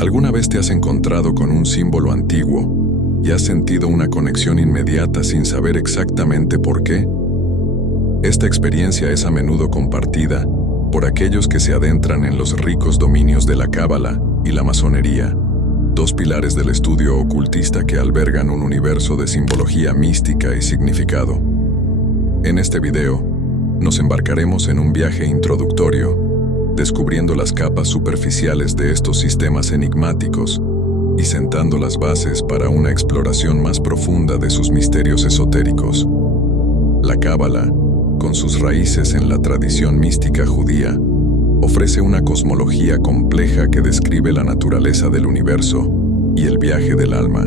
¿Alguna vez te has encontrado con un símbolo antiguo y has sentido una conexión inmediata sin saber exactamente por qué? Esta experiencia es a menudo compartida por aquellos que se adentran en los ricos dominios de la cábala y la masonería, dos pilares del estudio ocultista que albergan un universo de simbología mística y significado. En este video, nos embarcaremos en un viaje introductorio, descubriendo las capas superficiales de estos sistemas enigmáticos y sentando las bases para una exploración más profunda de sus misterios esotéricos. La cábala, con sus raíces en la tradición mística judía, ofrece una cosmología compleja que describe la naturaleza del universo y el viaje del alma.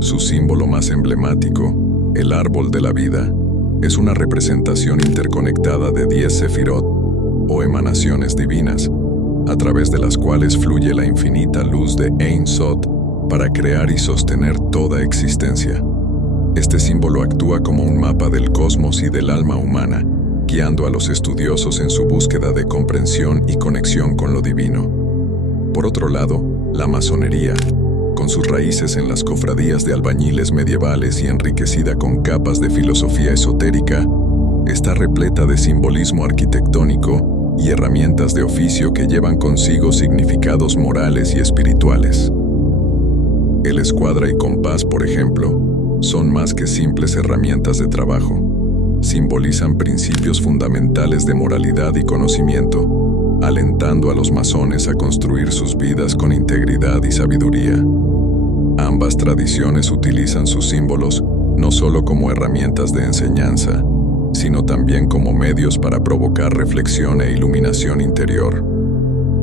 Su símbolo más emblemático, el árbol de la vida, es una representación interconectada de 10 sefirot, o emanaciones divinas, a través de las cuales fluye la infinita luz de Ein Sod para crear y sostener toda existencia. Este símbolo actúa como un mapa del cosmos y del alma humana, guiando a los estudiosos en su búsqueda de comprensión y conexión con lo divino. Por otro lado, la masonería, con sus raíces en las cofradías de albañiles medievales y enriquecida con capas de filosofía esotérica, está repleta de simbolismo arquitectónico y herramientas de oficio que llevan consigo significados morales y espirituales. El escuadra y compás, por ejemplo, son más que simples herramientas de trabajo. Simbolizan principios fundamentales de moralidad y conocimiento, alentando a los masones a construir sus vidas con integridad y sabiduría. Ambas tradiciones utilizan sus símbolos no solo como herramientas de enseñanza, sino también como medios para provocar reflexión e iluminación interior.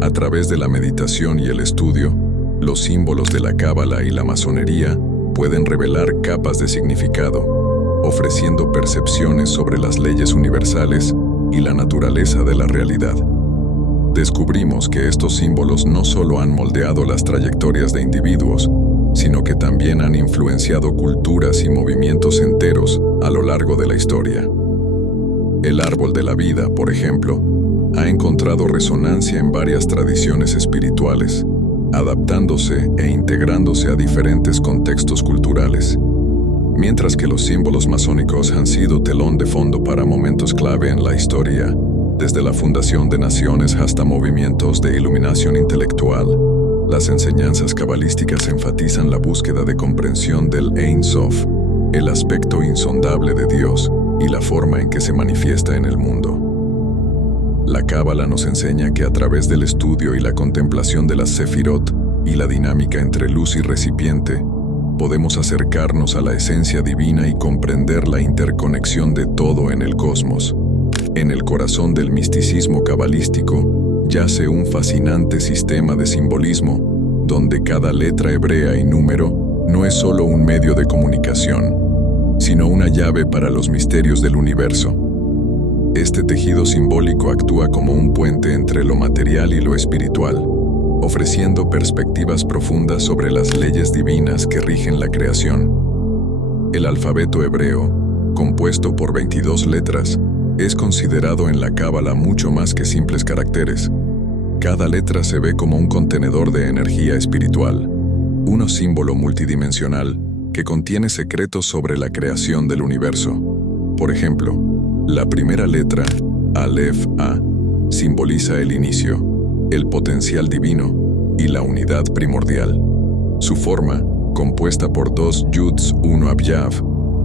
A través de la meditación y el estudio, los símbolos de la cábala y la masonería pueden revelar capas de significado, ofreciendo percepciones sobre las leyes universales y la naturaleza de la realidad. Descubrimos que estos símbolos no solo han moldeado las trayectorias de individuos, sino que también han influenciado culturas y movimientos enteros a lo largo de la historia. El árbol de la vida, por ejemplo, ha encontrado resonancia en varias tradiciones espirituales, adaptándose e integrándose a diferentes contextos culturales. Mientras que los símbolos masónicos han sido telón de fondo para momentos clave en la historia, desde la fundación de naciones hasta movimientos de iluminación intelectual, las enseñanzas cabalísticas enfatizan la búsqueda de comprensión del Ein Sof, el aspecto insondable de Dios y la forma en que se manifiesta en el mundo. La cábala nos enseña que a través del estudio y la contemplación de las sefirot y la dinámica entre luz y recipiente, podemos acercarnos a la esencia divina y comprender la interconexión de todo en el cosmos. En el corazón del misticismo cabalístico yace un fascinante sistema de simbolismo, donde cada letra hebrea y número no es solo un medio de comunicación, sino una llave para los misterios del universo. Este tejido simbólico actúa como un puente entre lo material y lo espiritual, ofreciendo perspectivas profundas sobre las leyes divinas que rigen la creación. El alfabeto hebreo, compuesto por 22 letras, es considerado en la cábala mucho más que simples caracteres. Cada letra se ve como un contenedor de energía espiritual, un símbolo multidimensional que contiene secretos sobre la creación del universo. Por ejemplo, la primera letra, Aleph A, simboliza el inicio, el potencial divino y la unidad primordial. Su forma, compuesta por dos Yuds, uno Abyav,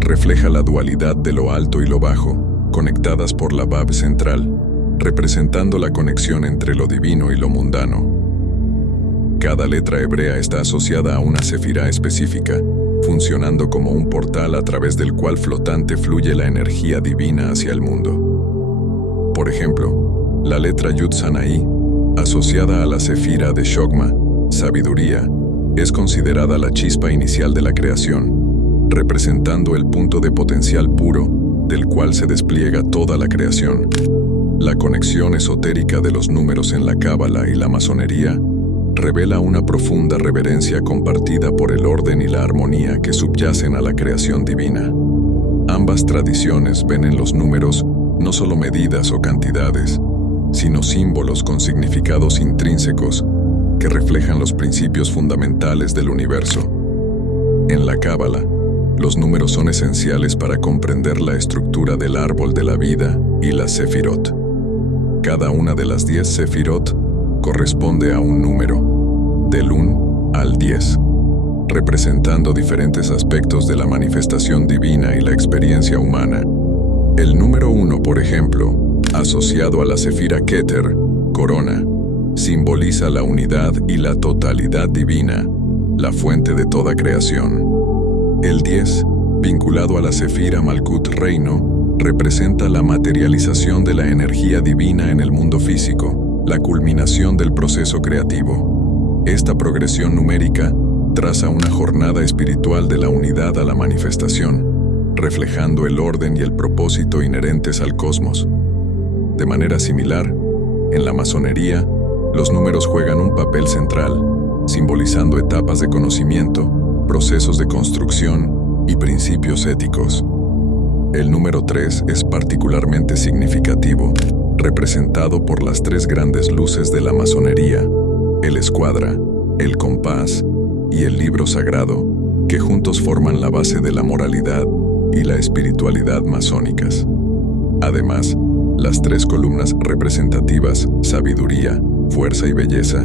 refleja la dualidad de lo alto y lo bajo, conectadas por la Bab central, representando la conexión entre lo divino y lo mundano. Cada letra hebrea está asociada a una sefirá específica, funcionando como un portal a través del cual flotante fluye la energía divina hacia el mundo. Por ejemplo, la letra Yud Sanaí, asociada a la sefira de Shogma, sabiduría, es considerada la chispa inicial de la creación, representando el punto de potencial puro del cual se despliega toda la creación. La conexión esotérica de los números en la cábala y la masonería revela una profunda reverencia compartida por el orden y la armonía que subyacen a la creación divina. Ambas tradiciones ven en los números no solo medidas o cantidades, sino símbolos con significados intrínsecos que reflejan los principios fundamentales del universo. En la Cábala, los números son esenciales para comprender la estructura del árbol de la vida y la Sefirot. Cada una de las 10 Sefirot corresponde a un número, del 1 al 10, representando diferentes aspectos de la manifestación divina y la experiencia humana. El número 1, por ejemplo, asociado a la Sefira Keter, corona, simboliza la unidad y la totalidad divina, la fuente de toda creación. El 10, vinculado a la Sefira Malkut, reino, representa la materialización de la energía divina en el mundo físico, la culminación del proceso creativo. Esta progresión numérica traza una jornada espiritual de la unidad a la manifestación, reflejando el orden y el propósito inherentes al cosmos. De manera similar, en la masonería, los números juegan un papel central, simbolizando etapas de conocimiento, procesos de construcción y principios éticos. El número 3 es particularmente significativo, representado por las 3 grandes luces de la masonería, el escuadra, el compás y el libro sagrado, que juntos forman la base de la moralidad y la espiritualidad masónicas. Además, las 3 columnas representativas, sabiduría, fuerza y belleza,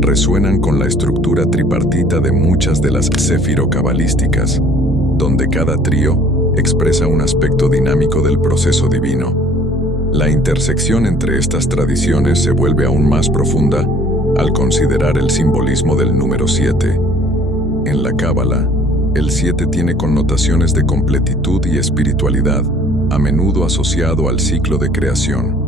resuenan con la estructura tripartita de muchas de las sefiro-cabalísticas, donde cada trío expresa un aspecto dinámico del proceso divino. La intersección entre estas tradiciones se vuelve aún más profunda al considerar el simbolismo del número 7. En la Cábala, el 7 tiene connotaciones de completitud y espiritualidad, a menudo asociado al ciclo de creación.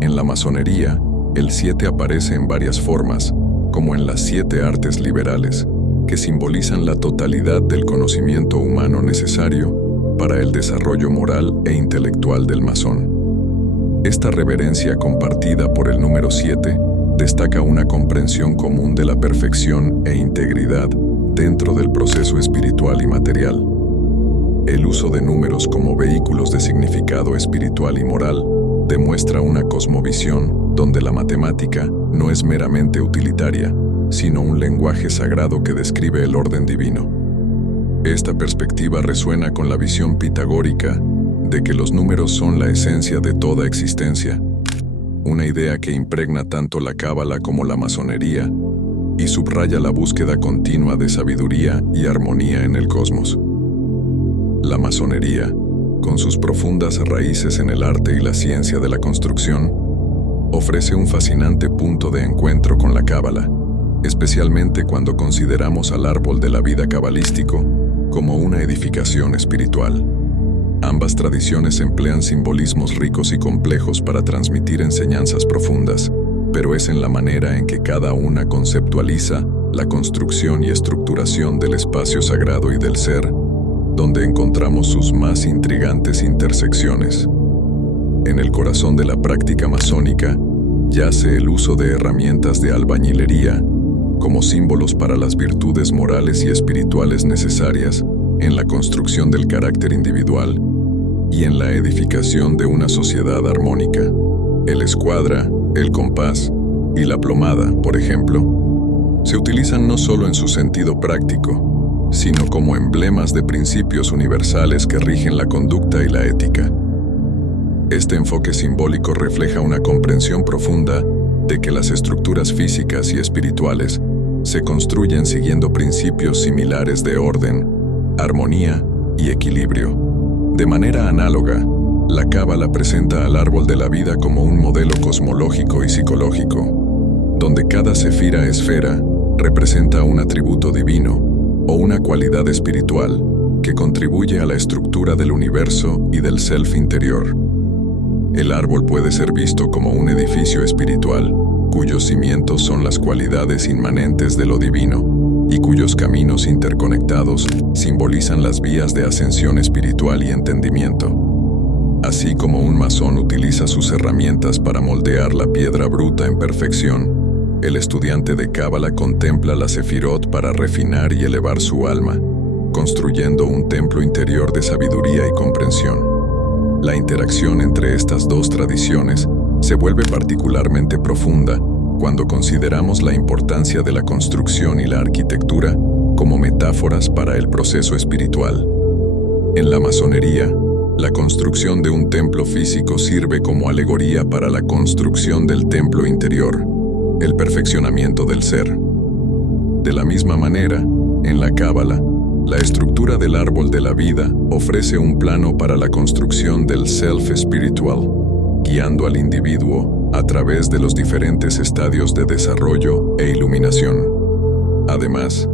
En la masonería, el 7 aparece en varias formas, como en las 7 artes liberales, que simbolizan la totalidad del conocimiento humano necesario para el desarrollo moral e intelectual del masón. Esta reverencia compartida por el número 7 destaca una comprensión común de la perfección e integridad dentro del proceso espiritual y material. El uso de números como vehículos de significado espiritual y moral demuestra una cosmovisión donde la matemática no es meramente utilitaria, sino un lenguaje sagrado que describe el orden divino. Esta perspectiva resuena con la visión pitagórica de que los números son la esencia de toda existencia, una idea que impregna tanto la Cábala como la masonería y subraya la búsqueda continua de sabiduría y armonía en el cosmos. La masonería, con sus profundas raíces en el arte y la ciencia de la construcción, ofrece un fascinante punto de encuentro con la Cábala, especialmente cuando consideramos al árbol de la vida cabalístico como una edificación espiritual. Ambas tradiciones emplean simbolismos ricos y complejos para transmitir enseñanzas profundas, pero es en la manera en que cada una conceptualiza la construcción y estructuración del espacio sagrado y del ser, donde encontramos sus más intrigantes intersecciones. En el corazón de la práctica masónica yace el uso de herramientas de albañilería como símbolos para las virtudes morales y espirituales necesarias en la construcción del carácter individual y en la edificación de una sociedad armónica. El escuadra, el compás y la plomada, por ejemplo, se utilizan no solo en su sentido práctico, sino como emblemas de principios universales que rigen la conducta y la ética. Este enfoque simbólico refleja una comprensión profunda de que las estructuras físicas y espirituales se construyen siguiendo principios similares de orden, armonía y equilibrio. De manera análoga, la Cábala presenta al árbol de la vida como un modelo cosmológico y psicológico, donde cada sefira esfera representa un atributo divino o una cualidad espiritual que contribuye a la estructura del universo y del self interior. El árbol puede ser visto como un edificio espiritual, cuyos cimientos son las cualidades inmanentes de lo divino y cuyos caminos interconectados simbolizan las vías de ascensión espiritual y entendimiento. Así como un masón utiliza sus herramientas para moldear la piedra bruta en perfección, el estudiante de Cábala contempla la Sefirot para refinar y elevar su alma, construyendo un templo interior de sabiduría y comprensión. La interacción entre estas dos tradiciones se vuelve particularmente profunda cuando consideramos la importancia de la construcción y la arquitectura como metáforas para el proceso espiritual. En la masonería, la construcción de un templo físico sirve como alegoría para la construcción del templo interior, el perfeccionamiento del ser. De la misma manera, en la Cábala, la estructura del árbol de la vida ofrece un plano para la construcción del self espiritual, guiando al individuo a través de los diferentes estadios de desarrollo e iluminación. Además,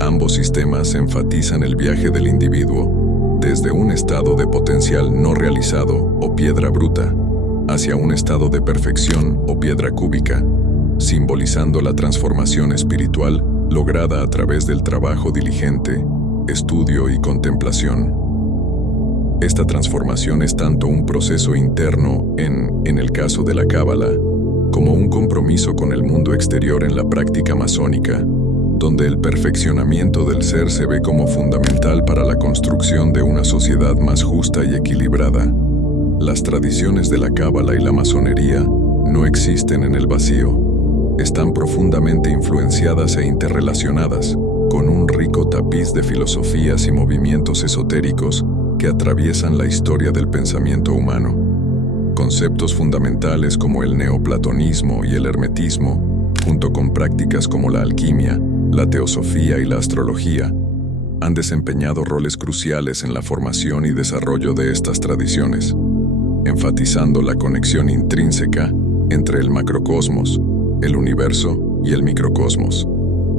ambos sistemas enfatizan el viaje del individuo desde un estado de potencial no realizado o piedra bruta hacia un estado de perfección o piedra cúbica, simbolizando la transformación espiritual lograda a través del trabajo diligente, estudio y contemplación. Esta transformación es tanto un proceso interno en el caso de la Cábala, como un compromiso con el mundo exterior en la práctica masónica, donde el perfeccionamiento del ser se ve como fundamental para la construcción de una sociedad más justa y equilibrada. Las tradiciones de la Cábala y la masonería no existen en el vacío. Están profundamente influenciadas e interrelacionadas, con un rico tapiz de filosofías y movimientos esotéricos que atraviesan la historia del pensamiento humano. Conceptos fundamentales como el neoplatonismo y el hermetismo, junto con prácticas como la alquimia, la teosofía y la astrología, han desempeñado roles cruciales en la formación y desarrollo de estas tradiciones, enfatizando la conexión intrínseca entre el macrocosmos, el universo y el microcosmos,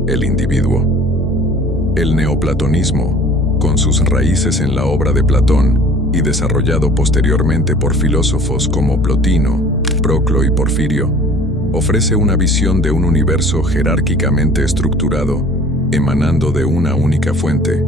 el individuo. El neoplatonismo, con sus raíces en la obra de Platón y desarrollado posteriormente por filósofos como Plotino, Proclo y Porfirio, ofrece una visión de un universo jerárquicamente estructurado, emanando de una única fuente,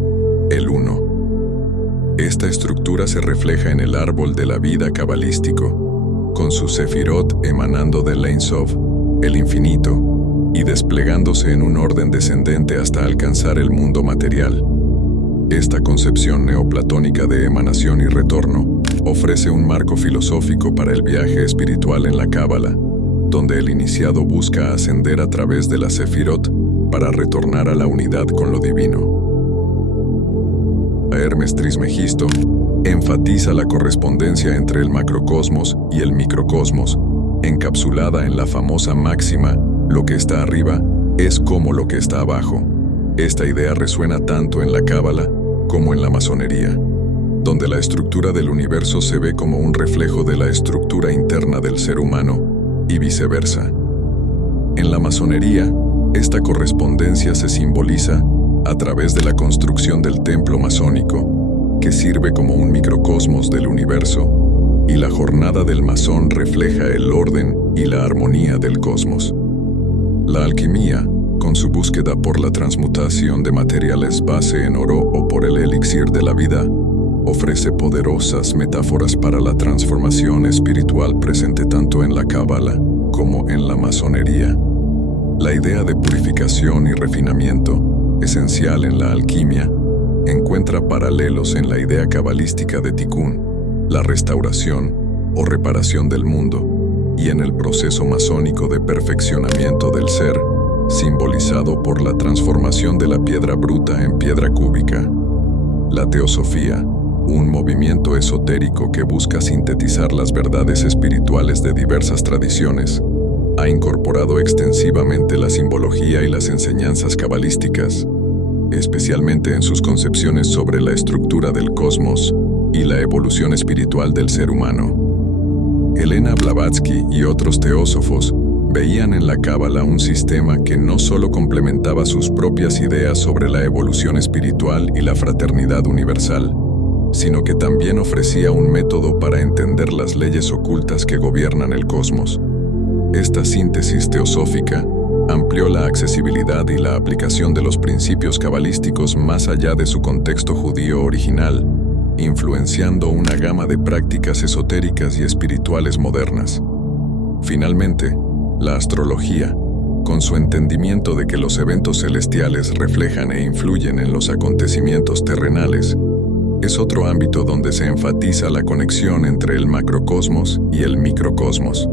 el Uno. Esta estructura se refleja en el árbol de la vida cabalístico, con su Sefirot emanando del Ein Sof, el infinito, y desplegándose en un orden descendente hasta alcanzar el mundo material. Esta concepción neoplatónica de emanación y retorno ofrece un marco filosófico para el viaje espiritual en la Cábala, donde el iniciado busca ascender a través de la Sefirot para retornar a la unidad con lo divino. Hermes Trismegisto enfatiza la correspondencia entre el macrocosmos y el microcosmos, encapsulada en la famosa máxima, lo que está arriba es como lo que está abajo. Esta idea resuena tanto en la Cábala como en la masonería, donde la estructura del universo se ve como un reflejo de la estructura interna del ser humano y viceversa. En la masonería, esta correspondencia se simboliza a través de la construcción del templo masónico, que sirve como un microcosmos del universo, y la jornada del masón refleja el orden y la armonía del cosmos. La alquimia, con su búsqueda por la transmutación de materiales base en oro o por el elixir de la vida, ofrece poderosas metáforas para la transformación espiritual presente tanto en la Cábala como en la masonería. La idea de purificación y refinamiento, esencial en la alquimia, encuentra paralelos en la idea cabalística de Tikkun, la restauración o reparación del mundo, y en el proceso masónico de perfeccionamiento del ser, simbolizado por la transformación de la piedra bruta en piedra cúbica. La teosofía, un movimiento esotérico que busca sintetizar las verdades espirituales de diversas tradiciones, ha incorporado extensivamente la simbología y las enseñanzas cabalísticas, especialmente en sus concepciones sobre la estructura del cosmos y la evolución espiritual del ser humano. Elena Blavatsky y otros teósofos veían en la Cábala un sistema que no solo complementaba sus propias ideas sobre la evolución espiritual y la fraternidad universal, sino que también ofrecía un método para entender las leyes ocultas que gobiernan el cosmos. Esta síntesis teosófica amplió la accesibilidad y la aplicación de los principios cabalísticos más allá de su contexto judío original, influenciando una gama de prácticas esotéricas y espirituales modernas. Finalmente, la astrología, con su entendimiento de que los eventos celestiales reflejan e influyen en los acontecimientos terrenales, es otro ámbito donde se enfatiza la conexión entre el macrocosmos y el microcosmos.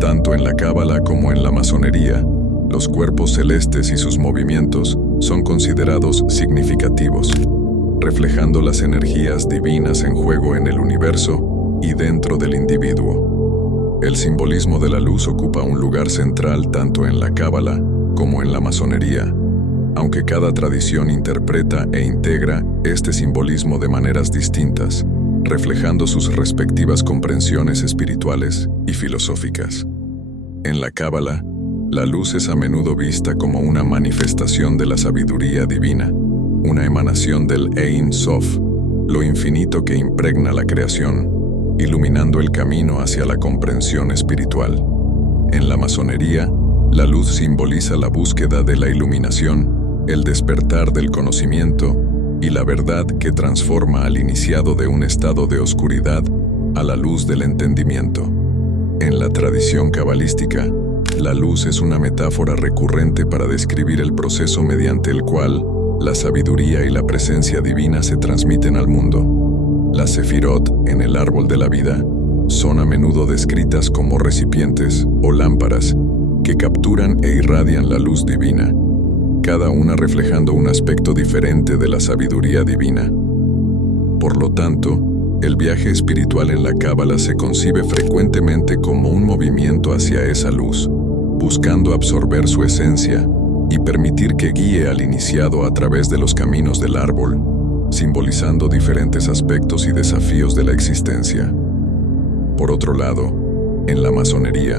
Tanto en la cábala como en la masonería, los cuerpos celestes y sus movimientos son considerados significativos, reflejando las energías divinas en juego en el universo y dentro del individuo. El simbolismo de la luz ocupa un lugar central tanto en la cábala como en la masonería, aunque cada tradición interpreta e integra este simbolismo de maneras distintas, reflejando sus respectivas comprensiones espirituales y filosóficas. En la cábala, la luz es a menudo vista como una manifestación de la sabiduría divina, una emanación del Ein Sof, lo infinito que impregna la creación, iluminando el camino hacia la comprensión espiritual. En la masonería, la luz simboliza la búsqueda de la iluminación, el despertar del conocimiento y la verdad que transforma al iniciado de un estado de oscuridad a la luz del entendimiento. En la tradición cabalística, la luz es una metáfora recurrente para describir el proceso mediante el cual la sabiduría y la presencia divina se transmiten al mundo. Las sefirot en el árbol de la vida son a menudo descritas como recipientes o lámparas que capturan e irradian la luz divina, cada una reflejando un aspecto diferente de la sabiduría divina. Por lo tanto, el viaje espiritual en la cábala se concibe frecuentemente como un movimiento hacia esa luz, buscando absorber su esencia y permitir que guíe al iniciado a través de los caminos del árbol, simbolizando diferentes aspectos y desafíos de la existencia. Por otro lado, en la masonería,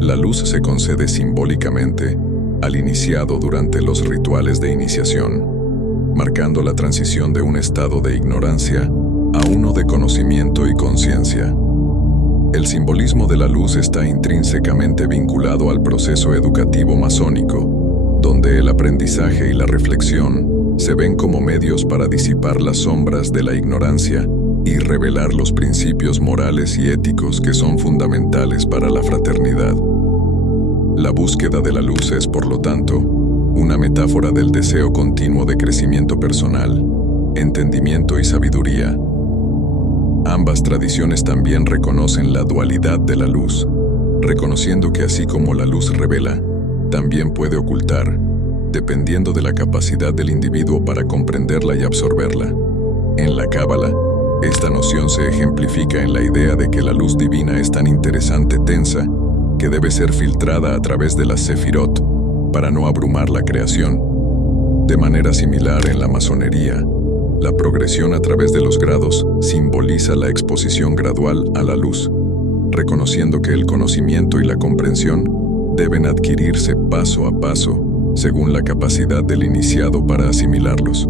la luz se concede simbólicamente al iniciado durante los rituales de iniciación, marcando la transición de un estado de ignorancia a uno de conocimiento y conciencia. El simbolismo de la luz está intrínsecamente vinculado al proceso educativo masónico, donde el aprendizaje y la reflexión se ven como medios para disipar las sombras de la ignorancia y revelar los principios morales y éticos que son fundamentales para la fraternidad. La búsqueda de la luz es, por lo tanto, una metáfora del deseo continuo de crecimiento personal, entendimiento y sabiduría. Ambas tradiciones también reconocen la dualidad de la luz, reconociendo que así como la luz revela, también puede ocultar, dependiendo de la capacidad del individuo para comprenderla y absorberla. En la cábala, esta noción se ejemplifica en la idea de que la luz divina es tan interesante tensa que debe ser filtrada a través de las sefirot para no abrumar la creación. De manera similar en la masonería, la progresión a través de los grados simboliza la exposición gradual a la luz, reconociendo que el conocimiento y la comprensión deben adquirirse paso a paso según la capacidad del iniciado para asimilarlos.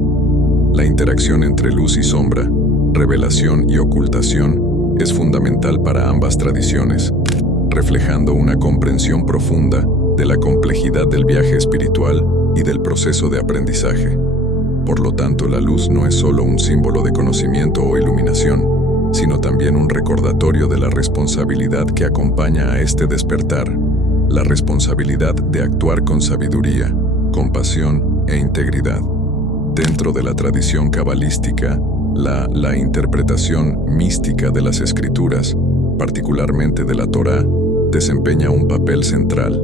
La interacción entre luz y sombra, revelación y ocultación es fundamental para ambas tradiciones, reflejando una comprensión profunda de la complejidad del viaje espiritual y del proceso de aprendizaje. Por lo tanto, la luz no es solo un símbolo de conocimiento o iluminación, sino también un recordatorio de la responsabilidad que acompaña a este despertar, la responsabilidad de actuar con sabiduría, compasión e integridad. Dentro de la tradición cabalística, la interpretación mística de las escrituras, particularmente de la Torá, desempeña un papel central.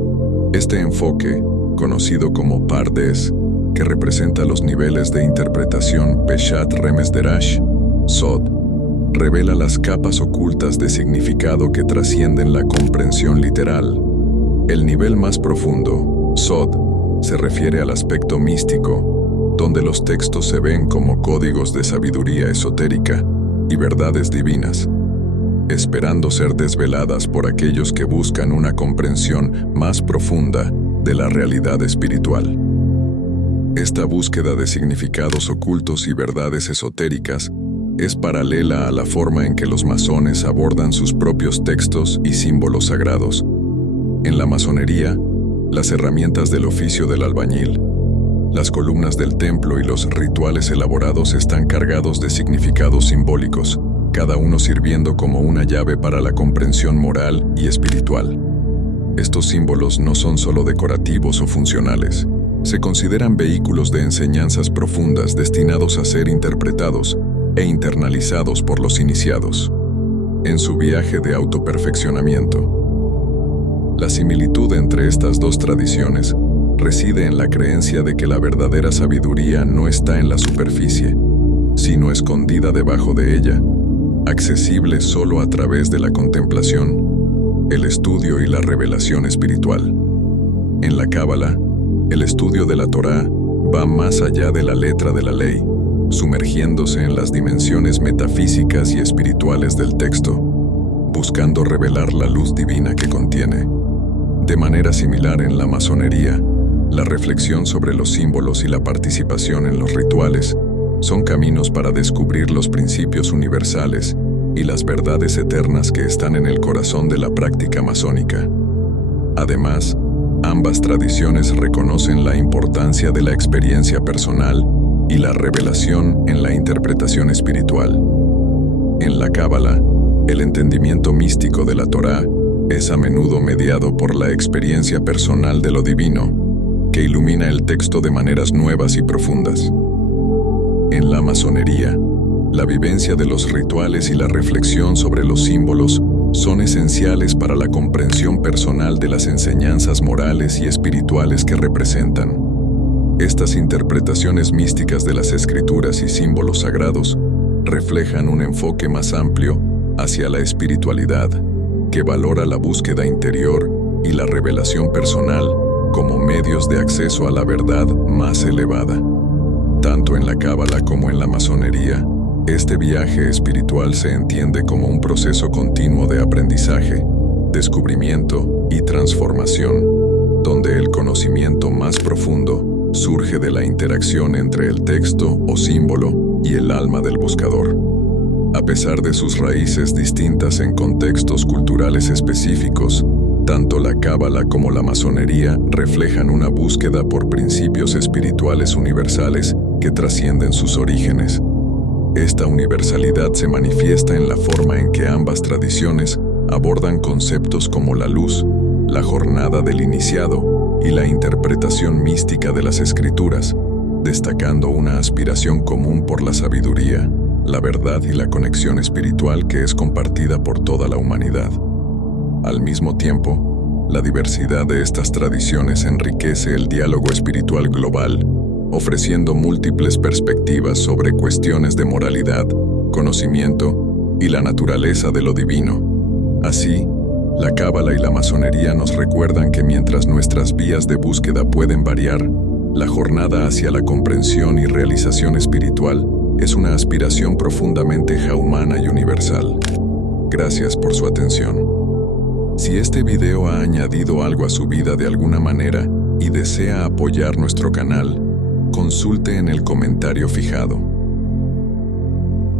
Este enfoque, conocido como Pardes, que representa los niveles de interpretación Peshat Remes Derash, Sod, revela las capas ocultas de significado que trascienden la comprensión literal. El nivel más profundo, Sod, se refiere al aspecto místico, donde los textos se ven como códigos de sabiduría esotérica y verdades divinas, esperando ser desveladas por aquellos que buscan una comprensión más profunda de la realidad espiritual. Esta búsqueda de significados ocultos y verdades esotéricas es paralela a la forma en que los masones abordan sus propios textos y símbolos sagrados. En la masonería, las herramientas del oficio del albañil, las columnas del templo y los rituales elaborados están cargados de significados simbólicos, cada uno sirviendo como una llave para la comprensión moral y espiritual. Estos símbolos no son solo decorativos o funcionales, se consideran vehículos de enseñanzas profundas destinados a ser interpretados e internalizados por los iniciados en su viaje de autoperfeccionamiento. La similitud entre estas dos tradiciones reside en la creencia de que la verdadera sabiduría no está en la superficie, sino escondida debajo de ella, accesible solo a través de la contemplación, el estudio y la revelación espiritual. En la Cábala, el estudio de la Torá va más allá de la letra de la ley, sumergiéndose en las dimensiones metafísicas y espirituales del texto, buscando revelar la luz divina que contiene. De manera similar en la masonería, la reflexión sobre los símbolos y la participación en los rituales son caminos para descubrir los principios universales y las verdades eternas que están en el corazón de la práctica masónica. Además, ambas tradiciones reconocen la importancia de la experiencia personal y la revelación en la interpretación espiritual. En la Cábala, el entendimiento místico de la Torá es a menudo mediado por la experiencia personal de lo divino, que ilumina el texto de maneras nuevas y profundas. En la masonería, la vivencia de los rituales y la reflexión sobre los símbolos son esenciales para la comprensión personal de las enseñanzas morales y espirituales que representan. Estas interpretaciones místicas de las escrituras y símbolos sagrados reflejan un enfoque más amplio hacia la espiritualidad, que valora la búsqueda interior y la revelación personal como medios de acceso a la verdad más elevada. Tanto en la Cábala como en la masonería, este viaje espiritual se entiende como un proceso continuo de aprendizaje, descubrimiento y transformación, donde el conocimiento más profundo surge de la interacción entre el texto o símbolo y el alma del buscador. A pesar de sus raíces distintas en contextos culturales específicos, tanto la Cábala como la masonería reflejan una búsqueda por principios espirituales universales que trascienden sus orígenes. Esta universalidad se manifiesta en la forma en que ambas tradiciones abordan conceptos como la luz, la jornada del iniciado y la interpretación mística de las escrituras, destacando una aspiración común por la sabiduría, la verdad y la conexión espiritual que es compartida por toda la humanidad. Al mismo tiempo, la diversidad de estas tradiciones enriquece el diálogo espiritual global, ofreciendo múltiples perspectivas sobre cuestiones de moralidad, conocimiento y la naturaleza de lo divino. Así, la Cábala y la masonería nos recuerdan que mientras nuestras vías de búsqueda pueden variar, la jornada hacia la comprensión y realización espiritual es una aspiración profundamente humana y universal. Gracias por su atención. Si este video ha añadido algo a su vida de alguna manera y desea apoyar nuestro canal, consulte en el comentario fijado.